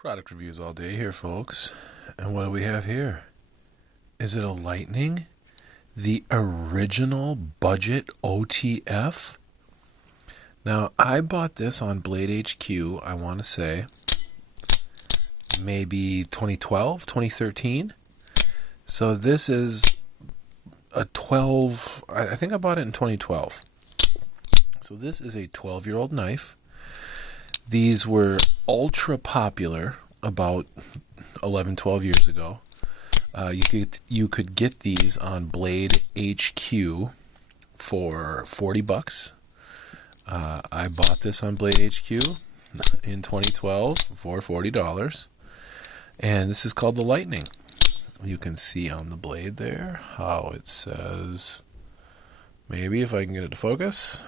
Product reviews all day here, folks. And what do we have here? Is it a Lightning? The original budget OTF? Now, I bought this on Blade HQ, I want to say, maybe 2012, 2013. So this is a 12, I think I bought it in 2012. So this is a 12-year-old knife. These were ultra popular about 11, 12 years ago. You could get these on Blade HQ for $40. I bought this on Blade HQ in 2012 for $40. And this is called the Lightning. You can see on the blade there how it says, maybe if I can get it to focus,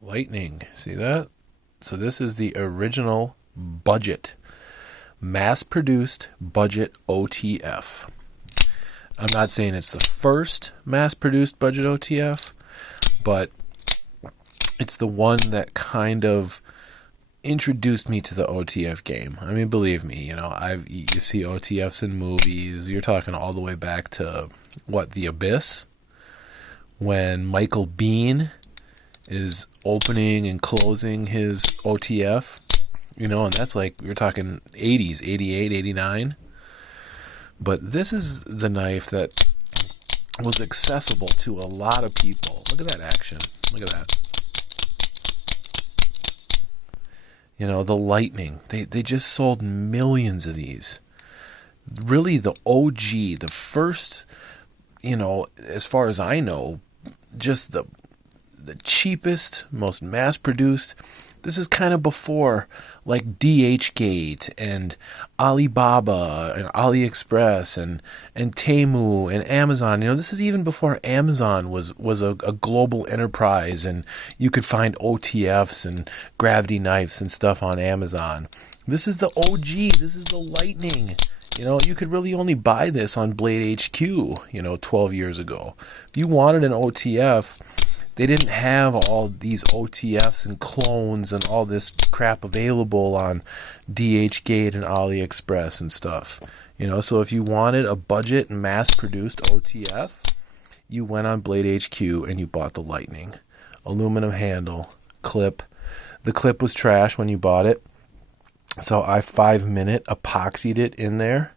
Lightning. See that? So this is the original budget, mass-produced budget OTF. I'm not saying it's the first mass-produced budget OTF, but it's the one that kind of introduced me to the OTF game. I mean, believe me, you see OTFs in movies. You're talking all the way back to The Abyss, when Michael Biehn is opening and closing his OTF, and that's like, we're talking 80s, 88, 89. But this is the knife that was accessible to a lot of people. Look at that action. Look at that. The Lightning. They just sold millions of these. Really, the OG, the first, as far as I know, just the cheapest, most mass-produced. This is kind of before like DHgate and Alibaba and AliExpress and Temu and Amazon. This is even before Amazon was a global enterprise, and you could find OTFs and gravity knives and stuff on Amazon. This is the OG. This is the Lightning. You could really only buy this on Blade HQ, 12 years ago. If you wanted an OTF, they didn't have all these OTFs and clones and all this crap available on DHgate and AliExpress and stuff. So if you wanted a budget mass-produced OTF, you went on Blade HQ and you bought the Lightning. Aluminum handle, clip. The clip was trash when you bought it, so I 5-minute epoxied it in there,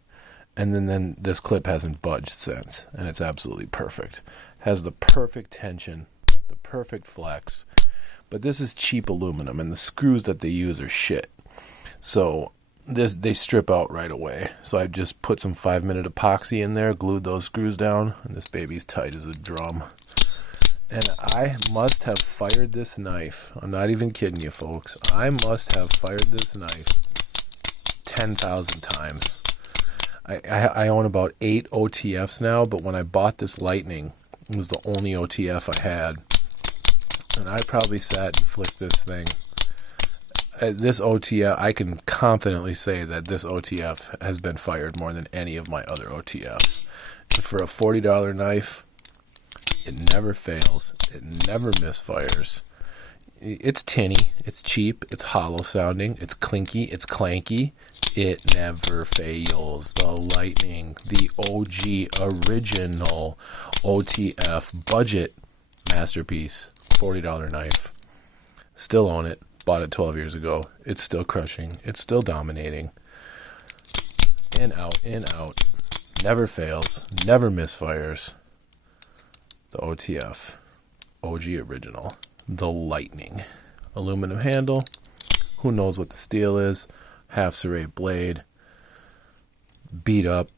and then this clip hasn't budged since, and it's absolutely perfect. Has the perfect tension, the perfect flex, but this is cheap aluminum, and the screws that they use are shit. So they strip out right away. So I just put some 5-minute epoxy in there, glued those screws down, and this baby's tight as a drum. And I must have fired this knife. I'm not even kidding you, folks. I must have fired this knife 10,000 times. I own about 8 OTFs now, but when I bought this Lightning, it was the only OTF I had. And I probably sat and flicked this thing. This OTF, I can confidently say that this OTF has been fired more than any of my other OTFs. And for a $40 knife, it never fails. It never misfires. It's tinny. It's cheap. It's hollow sounding. It's clinky. It's clanky. It never fails. The Lightning, the OG original OTF budget masterpiece, $40 knife. Still own it. Bought it 12 years ago. It's still crushing. It's still dominating. In, out, in, out. Never fails. Never misfires. The OTF. OG original. The Lightning. Aluminum handle. Who knows what the steel is. Half serrate blade. Beat up.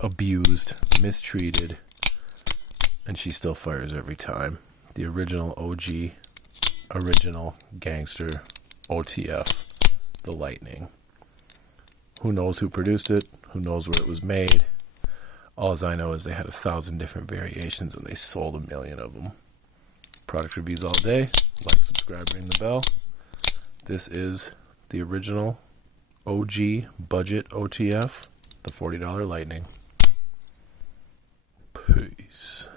Abused. Mistreated. And she still fires every time. The original OG. Original gangster OTF. The Lightning. Who knows who produced it? Who knows where it was made? All I know is they had 1,000 different variations and they sold 1 million of them. Product reviews all day. Like, subscribe, ring the bell. This is the original OG budget OTF, the $40 Lightning. Peace.